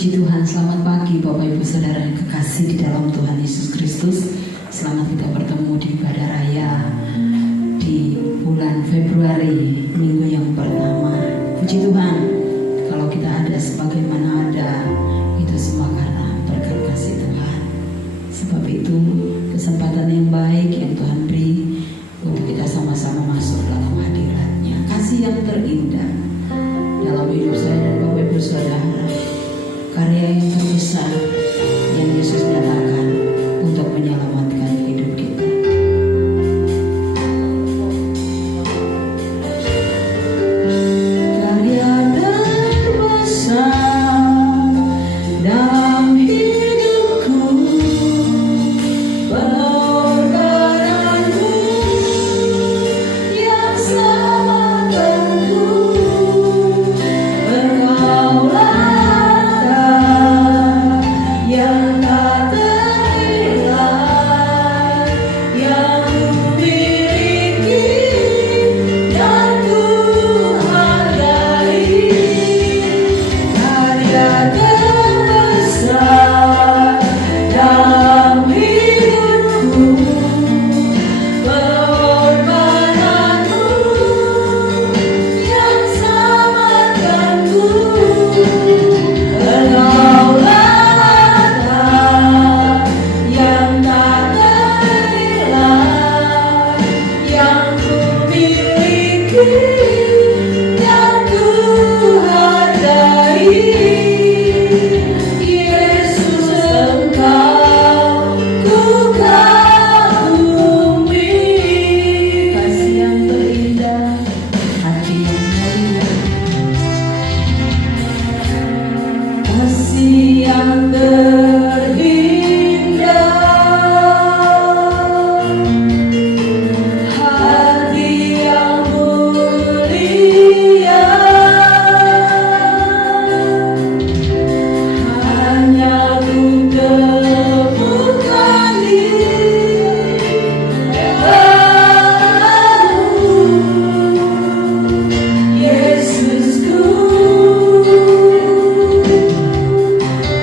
Puji Tuhan, selamat pagi Bapak Ibu Saudara yang kekasih di dalam Tuhan Yesus Kristus. Selamat kita bertemu di ibadah raya di bulan Februari, minggu yang pertama. Puji Tuhan, kalau kita ada sebagaimana ada, itu semua karena berkat kasih Tuhan. Sebab itu kesempatan yang baik yang Tuhan beri untuk kita sama-sama masuk dalam hadirat-Nya. Kasih yang terindah dalam hidup saya dan Bapak Ibu Saudara, karya yang terbesar yang Yesus nyatakan untuk menyelamatkan hidup kita. Karya terbesar dalam hidupku, pengorbananmu yang selamatkanku. Engkaulah yang tak ternilai, yang kumiliki dan ku hargai. Karya terbesar dalam hidupku, pengorbananmu yang selamatkanku. Yang tak ternilai, yang kumiliki dan ku hargai. Yesus, Engkau ku kagumi. Kasih yang terindah, hati yang mulia, kasih yang terindah, hati yang mulia, hanya ku temukan di dalam-Mu, Yesusku.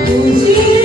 Puji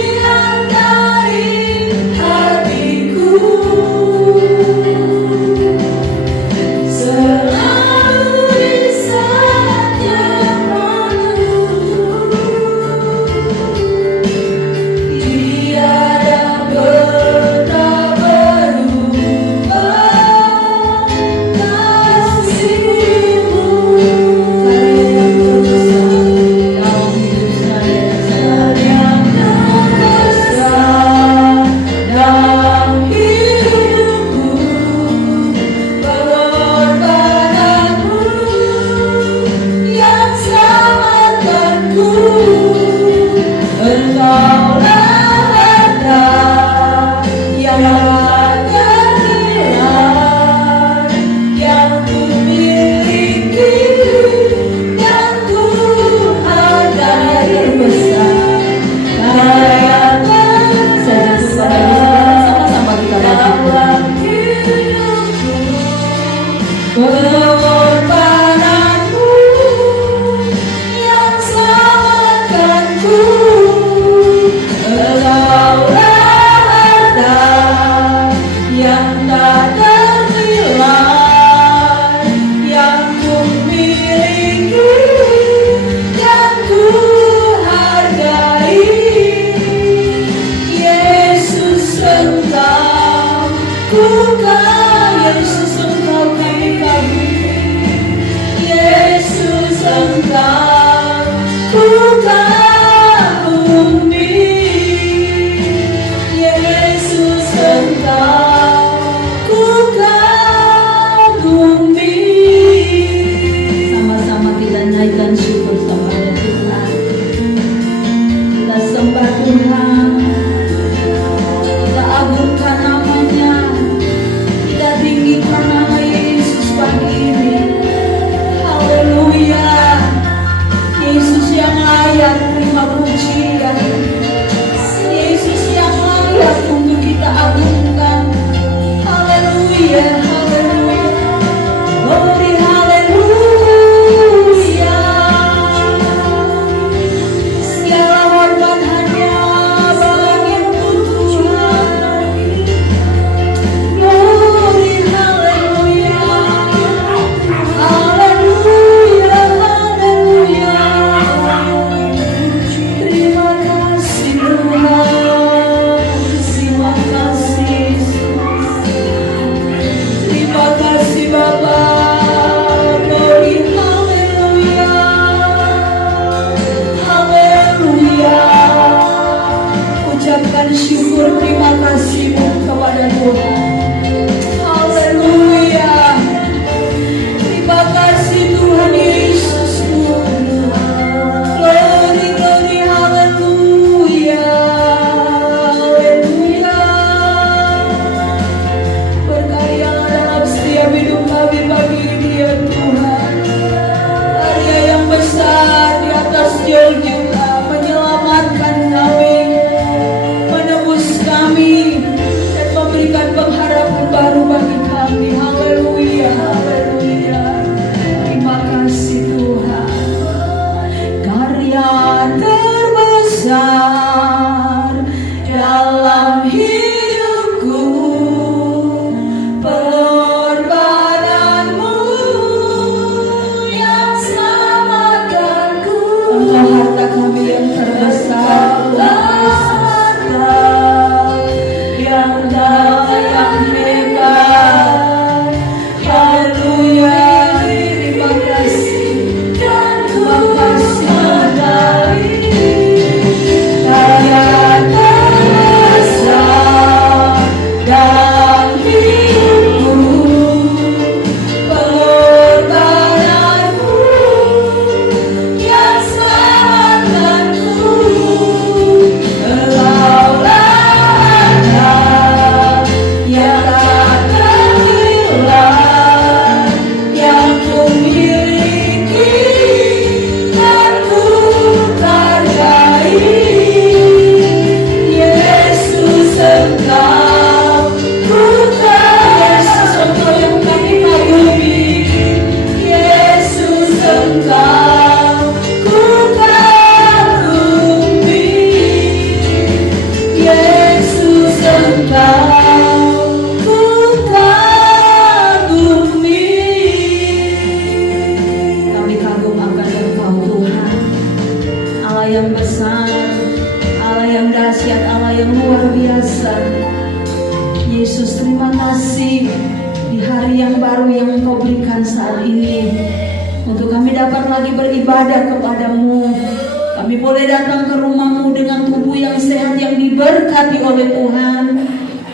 Allah yang dahsyat, Allah yang luar biasa. Yesus, terima kasih di hari yang baru yang Engkau berikan saat ini, untuk kami dapat lagi beribadah kepadamu. Kami boleh datang ke rumah-Mu dengan tubuh yang sehat, yang diberkati oleh Tuhan.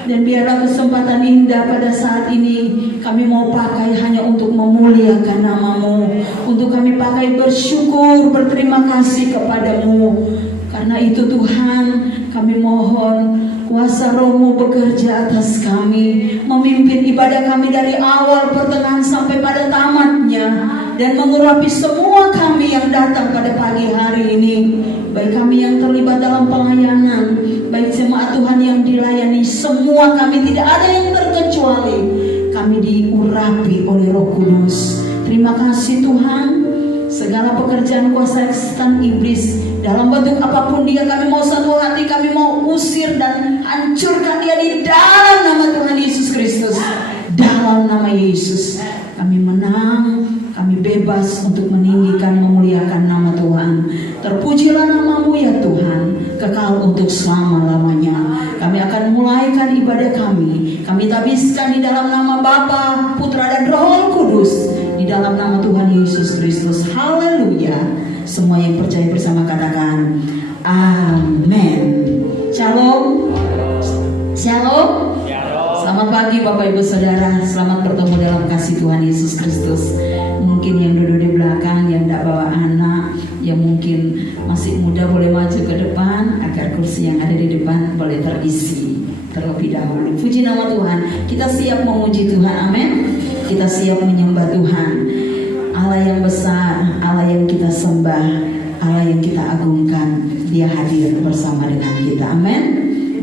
Dan biarlah kesempatan indah pada saat ini kami mau pakai hanya untuk memuliakan nama-Mu, untuk kami pakai bersyukur, berterima kasih kepadamu. Karena itu Tuhan, kami mohon kuasa Roh-Mu bekerja atas kami, memimpin ibadah kami dari awal, pertengahan sampai pada tamatnya, dan mengurapi semua kami yang datang pada pagi hari ini, baik kami yang terlibat dalam pelayanan, baik jemaat Tuhan yang dilayani, semua kami tidak ada yang terkecuali, kami diurapi oleh Roh Kudus. Terima kasih Tuhan. Segala pekerjaan kuasa setan iblis dalam bentuk apapun dia, kami mau satu hati, kami mau usir dan hancurkan dia di dalam nama Tuhan Yesus Kristus. Dalam nama Yesus kami menang, kami bebas untuk meninggikan, memuliakan nama Tuhan. Terpujilah nama-Mu ya Tuhan, kekal untuk selama-lamanya. Kami akan mulaikan ibadah kami, kami tabiskan di dalam nama Bapa, Putra dan Roh Kudus, di dalam nama Tuhan Yesus Kristus. Haleluya. Semua yang percaya bersama katakan amin. Shalom. Shalom. Selamat pagi Bapak Ibu Saudara. Selamat bertemu dalam kasih Tuhan Yesus Kristus. Mungkin yang duduk di belakang, yang tidak bawa anak, yang mungkin masih muda, boleh maju ke depan agar kursi yang ada di depan boleh terisi terlebih dahulu. Puji nama Tuhan. Kita siap memuji Tuhan. Amin. Kita siap menyembah Tuhan. Allah yang besar, Allah yang kita sembah, Allah yang kita agungkan, Dia hadir bersama dengan kita. Amin.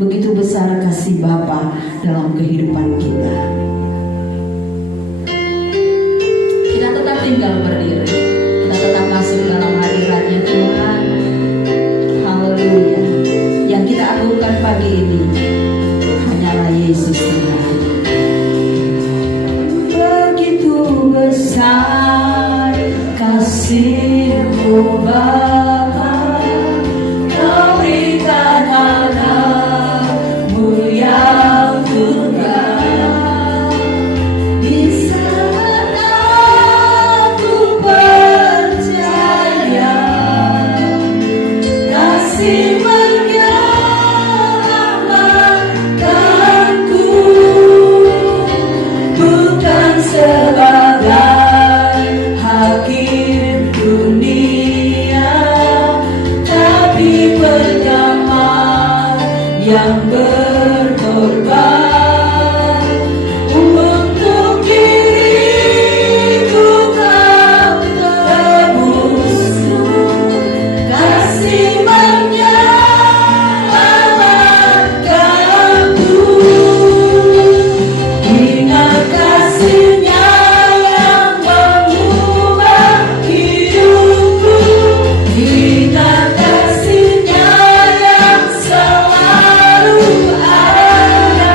Begitu besar kasih Bapa dalam kehidupan kita. Kita tetap tinggal berdiri, kita tetap masuk dalam hadiratnya Tuhan. Haleluya. Yang kita agungkan pagi ini hanyalah Yesus Tuhan. Begitu besar kasih-Mu Bapa, Kau berikan anak-Mu yang tunggal. Di saat aku percaya kasih menyelamatkanku, bukan sebagai hakim dunia, tapi perdamai yang berkorban untuk diriku. Kau tebusku, kasih menyelamatkanku. Ingat kasih-Nya yang mengubah hidupku, ingat kasih-Nya yang selalu ada.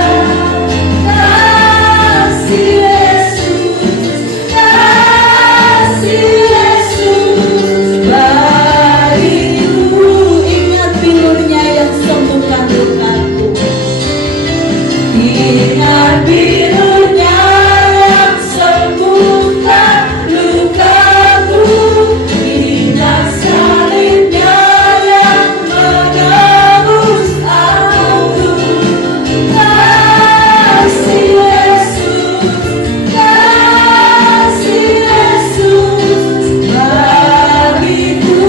Kasih Yesus, kasih Yesus bagiku. Ingat bilur-Nya yang sembuhkan lukaku, ingat bilur-Nya yang sembuhkan lukaku, ingat salib-Nya yang menebus aku. Kasih Yesus, kasih Yesus bagiku.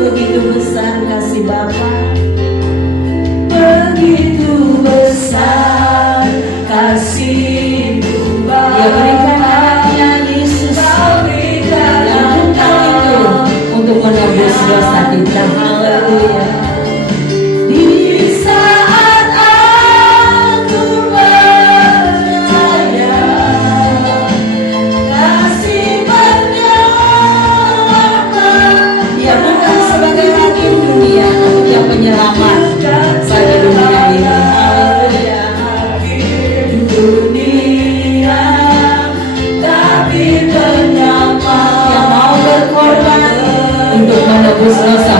Begitu besar kasih Bapa, begitu besar kasih-Mu Bapa. Dia berikan anaknya Yesus yang tunggal itu untuk menebus dosa kita. Haleluya. Di saat aku percaya kasih menyelamatkan. Dia bukan sebagai hakim dunia, namun Dia penyelamat bagi dunia ini. Haleluya. Dunia, tapi penyelamat yang mau berkorban untuk menebus dosa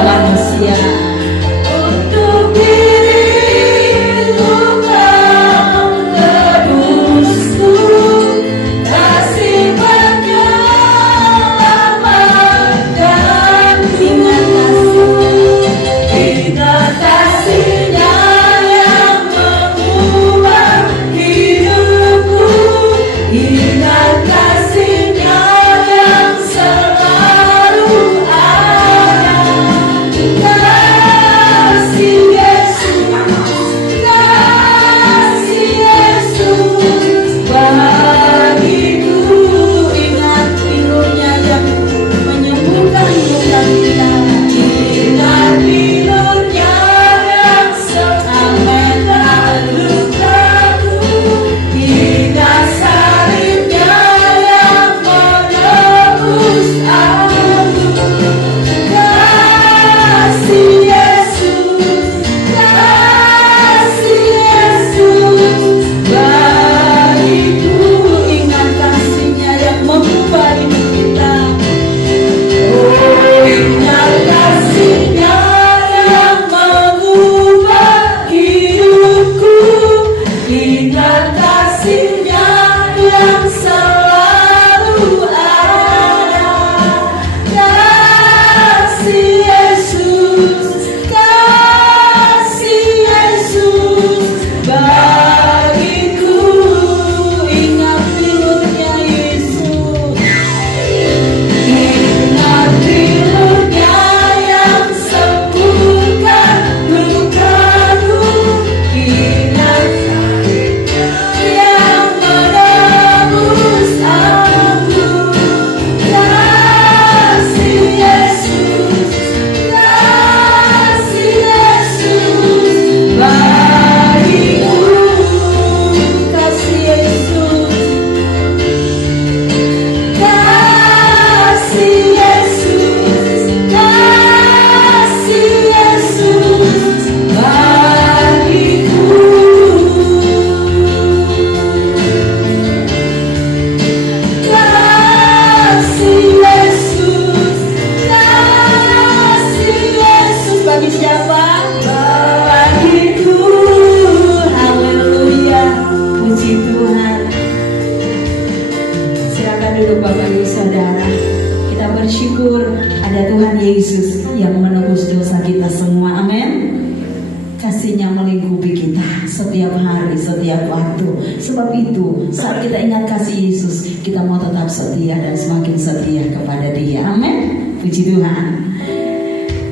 setiap waktu. Sebab itu saat kita ingat kasih Yesus, kita mau tetap setia dan semakin setia kepada Dia. Amin. Puji Tuhan.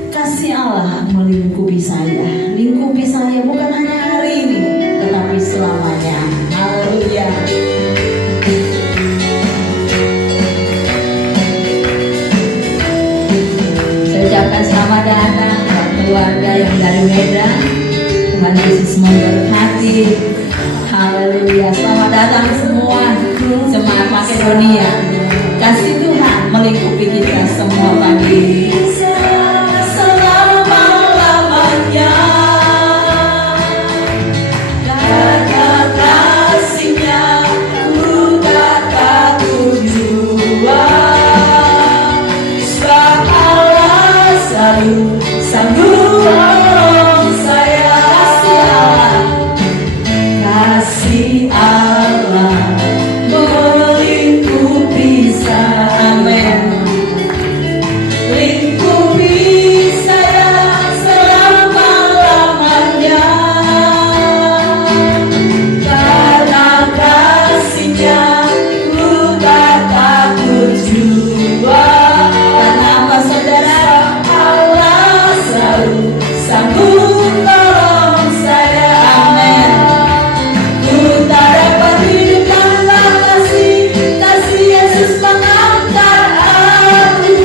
Kasih Allah melingkupi saya. Lingkupi saya bukan hanya hari ini, tetapi selamanya. Haleluya. Saya ucapkan selamat datang keluarga yang dari Medan. Tuhan Yesus memberkati. Haleluya. Selamat datang semua jemaat Makedonia. Kasih Tuhan melingkupi kita semua pagi ini. Selama-lamanya karena kasih-Nya ku tak takut jua. Sebab Allah selalu sanggup menolong saya. Kasih Allah melingkupi saya. Amin. Lingkupi saya selama-lamanya karena kasih-Nya ku tak takut jua. Karena apa saudara? Allah selalu sanggup menolong saya. Amin. Ku tak dapat hidup tanpa kasih Yesus mengangkat aku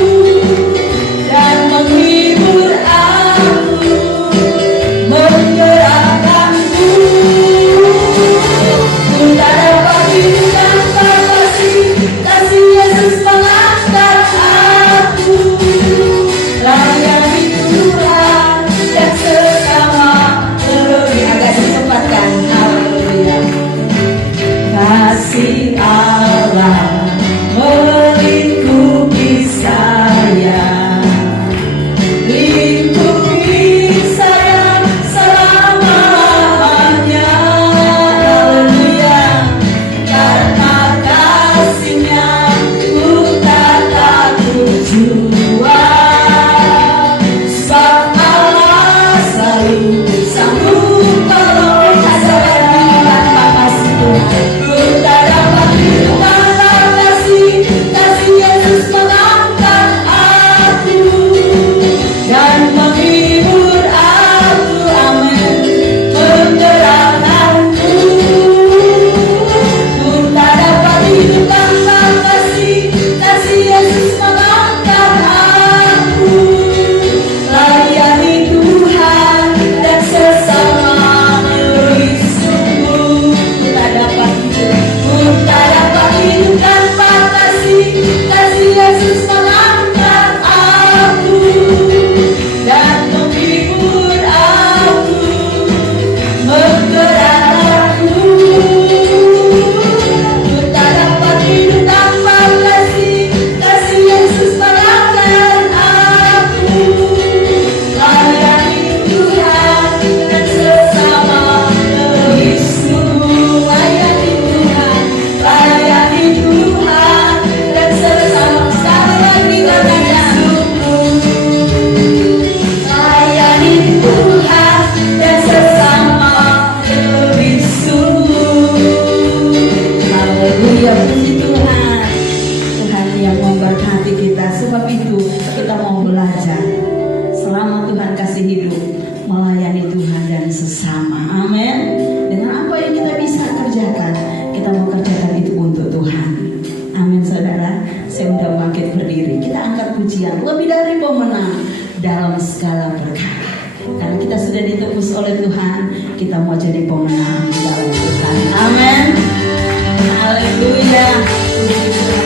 dan menghibur aku, menggerakkanku. Ku tak dapat hidup tanpa kasih Yesus mengangkat aku. Layani Tuhan dan sesama lebih. Agak disempatkan. Haleluya. Kasih Allah melingkupi saya. Lingkupi saya selama-lamanya. Haleluya. Karena kasih-Nya ku tak takut jua. Sebab Allah selalu sanggup menolong saya. Tanpa kasih Tuhan ku tak dapat hidup. Tanpa kasih Yesus mengangkat aku dan menghibur aku. Amin. Menggerakkanku. Ku tak dapat hidup tanpa kasih Yesus mengangkat aku. Layani Tuhan dan sesama lebih sungguh. Ku tak dapat hidup tanpa kasih Yesus mengangkat aku dan menghibur aku, menggerakkanku. Ku tak dapat hidup tanpa kasih Yesus mengangkat aku. Layani Tuhan dan sesama lebih sungguh. Layani Tuhan dan sesama. Sekali lagi katanya, layani Tuhan dan sesama lebih sungguh. Haleluya. Puji Tuhan. Tuhan yang memberkati kita. Sebab itu kita mau belajar selama Tuhan kasih hidup melayani Tuhan dan sesama. Amin. Dengan apa yang kita bisa kerjakan, kita mau kerjakan itu untuk Tuhan. Amin saudara. Saya udah bangkit berdiri. Kita angkat pujian lebih dari pemenang dalam segala perkara. Karena kita sudah ditebus oleh Tuhan, kita mau jadi pemenang dalam Tuhan. Amin. Haleluya. Puji Tuhan.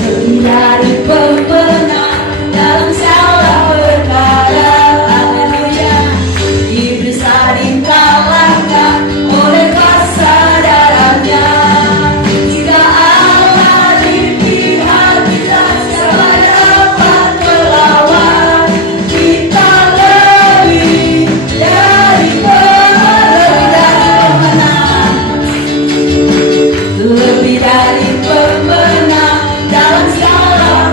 Lebih dari pemenang dalam segala perkara. Haleluya. Bisa dikalahkan oleh kuasa darahnya. Jika Allah di pihak kita, siapa dapat melawan? Kita lebih dari pemenang, lebih dari pemenang dalam segala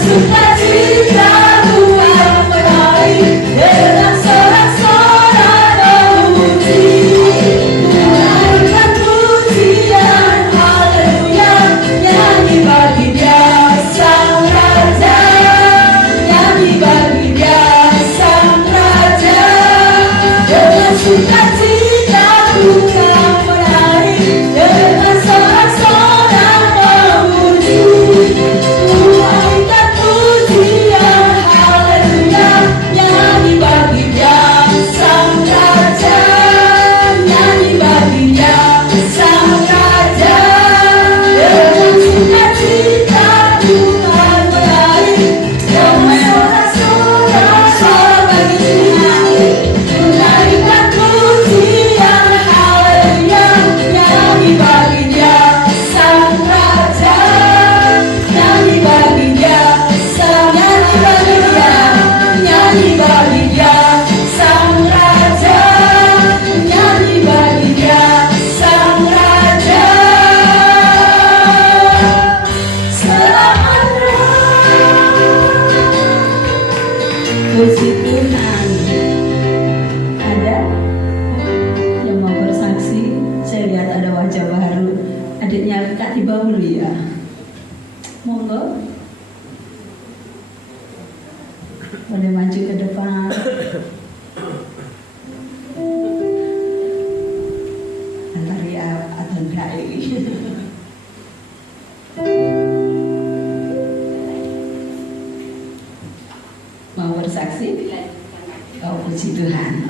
Sukacita buat kembali dengan sorak-sorai.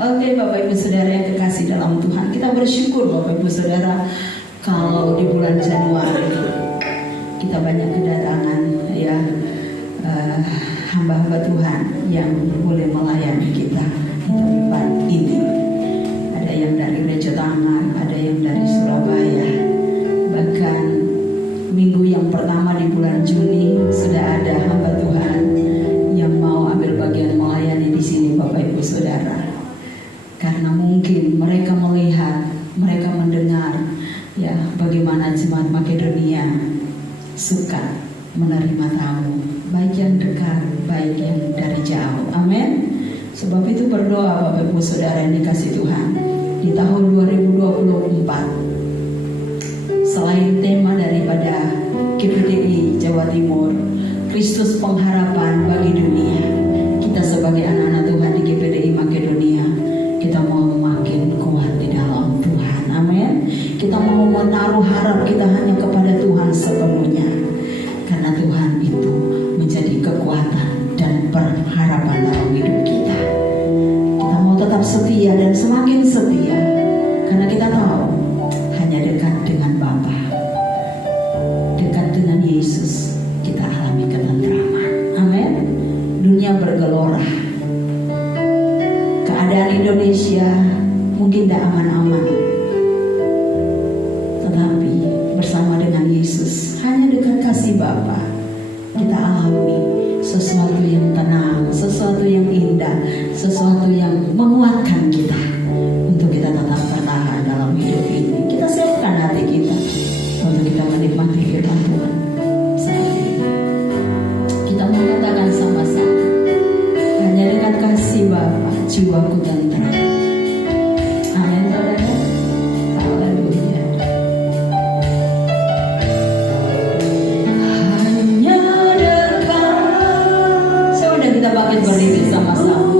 Oke, Bapak Ibu Saudara yang kekasih dalam Tuhan, kita bersyukur Bapak Ibu Saudara kalau di bulan Januari kita banyak kedatangan ya hamba-hamba Tuhan yang boleh melayani kita di tempat ini. Ada yang dari Rejo Tanggar, ada yang dari Surabaya. Bahkan minggu yang pertama di bulan Juni sudah ada hamba Tuhan yang mau ambil bagian melayani di sini Bapak Ibu Saudara. Karena mungkin mereka melihat, mereka mendengar ya bagaimana jemaat Makedonia suka menerima tamu, baik yang dekat, baik yang dari jauh. Amin. Sebab itu berdoa Bapak Ibu Saudara yang dikasih Tuhan, di tahun 2024 selain tema daripada GPDI Jawa Timur, Kristus pengharapan bagi dunia, kita sebagai anak-anak Tuhan di GPDI Makedonia, kita mau makin kuat di dalam Tuhan. Amin. Kita mau menaruh harap kita hanya kepada Tuhan sepenuhnya, karena Tuhan itu menjadi kekuatan dan pengharapan dalam hidup kita. Kita mau tetap setia dan semakin setia, karena kita tahu hanya dekat dengan Bapa, dekat dengan Yesus, kita alami ketentraman. Amin. Dunia bergelora, keadaan Indonesia mungkin tidak aman-aman, tetapi bersama dengan Yesus, hanya dekat kasih Bapa, kita alami sesuatu yang tenang, sesuatu yang indah, sesuatu yang menguatkan kita untuk kita tetap bertahan dalam hidup ini. Kita siapkan hati kita untuk kita menikmati firman Tuhan saat ini. Kita mau katakan sama-sama, hanya dekat kasih Bapa jiwaku tentram. Amin, saudara. Haleluya. Hanya dekat. Sudah kita bangkit berdiri sama-sama.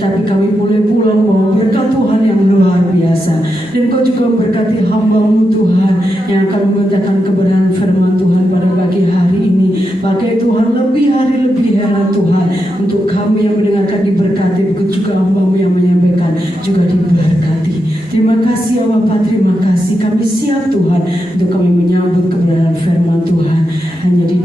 Tetapi kami boleh pulang bawa berkat Tuhan yang luar biasa. Dan Kau juga berkati hamba-Mu Tuhan yang akan memberitakan kebenaran firman Tuhan pada pagi hari ini. Pakai Tuhan lebih hari lebih heran Tuhan, untuk kami yang mendengarkan diberkati, begitu juga hamba-Mu yang menyampaikan juga diberkati. Terima kasih ya Bapa, terima kasih. Kami siap Tuhan untuk kami menyambut kebenaran firman Tuhan. Hanya di